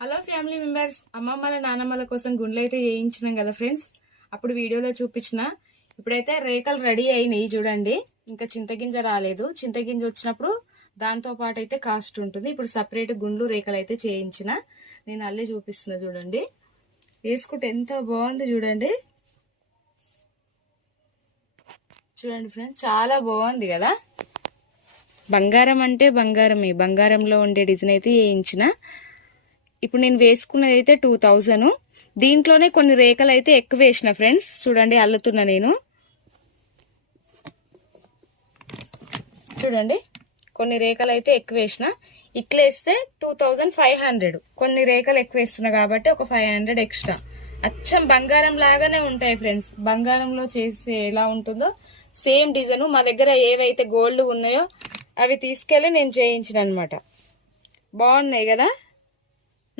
Hello family members అమ్మమ్మల నానమ్మల కోసం గుండ్లు అయితే చేయించినాం కదా ఫ్రెండ్స్. అప్పుడు వీడియోలో చూపించిన. ఇప్పుడైతే రేఖలు రెడీ అయినాయి చూడండి. ఇంకా చింతగింజ రాలేదు. చింతగింజ వచ్చినప్పుడు దాంతో పాటు అయితే కాస్ట్ ఉంటుంది. ఇప్పుడు సపరేట్ గుండ్లు రేఖలు అయితే చేయించిన. నేను అల్లే చూపిస్తున్నా చూడండి. వేసుకుంటే ఎంత బాగుంది చూడండి. చూడండి ఫ్రెండ్స్ చాలా బాగుంది కదా. బంగారం అంటే బంగారమే. బంగారంలో ఉండే డిజైన్ అయితే వేయించిన ఇప్పుడు నేను వేసుకున్నది అయితే టూ థౌజండ్. దీంట్లోనే కొన్ని రేఖలు అయితే ఎక్కువ వేసిన ఫ్రెండ్స్ చూడండి అల్లుతున్నా నేను. చూడండి కొన్ని రేఖలు అయితే ఎక్కువ వేసిన. ఇట్లా వేస్తే టూ థౌజండ్ ఫైవ్ హండ్రెడ్. కొన్ని రేఖలు ఎక్కువ వేస్తున్నా కాబట్టి ఒక ఫైవ్ హండ్రెడ్ ఎక్స్ట్రా. అచ్చం బంగారం లాగానే ఉంటాయి ఫ్రెండ్స్ బంగారంలో చేసే ఎలా ఉంటుందో సేమ్ డిజైన్. మా దగ్గర ఏవైతే గోల్డ్ ఉన్నాయో అవి తీసుకెళ్ళి నేను చేయించిన అనమాట బాగున్నాయి కదా?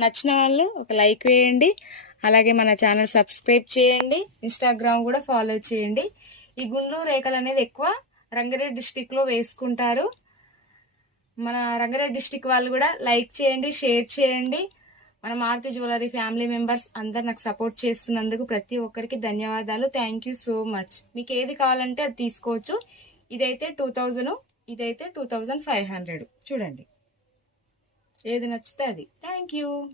నచ్చిన వాళ్ళు ఒక లైక్ వేయండి. అలాగే మన ఛానల్ సబ్స్క్రైబ్ చేయండి. ఇన్స్టాగ్రామ్ కూడా ఫాలో చేయండి. ఈ గుండ్లు రేఖలు అనేది ఎక్కువ రంగారెడ్డి డిస్టిక్లో వేసుకుంటారు. మన రంగారెడ్డి డిస్టిక్ వాళ్ళు కూడా లైక్ చేయండి షేర్ చేయండి. మన మారుతి జ్యువెలరీ ఫ్యామిలీ మెంబర్స్ అందరు నాకు సపోర్ట్ చేస్తున్నందుకు ప్రతి ఒక్కరికి ధన్యవాదాలు. థ్యాంక్ యూ సో మచ్ మీకు ఏది కావాలంటే అది తీసుకోవచ్చు. ఇదైతే టూ థౌజండ్ ఇదైతే టూ థౌజండ్ ఫైవ్ హండ్రెడ్ చూడండి. ఏది నచ్చితే అది. Thank you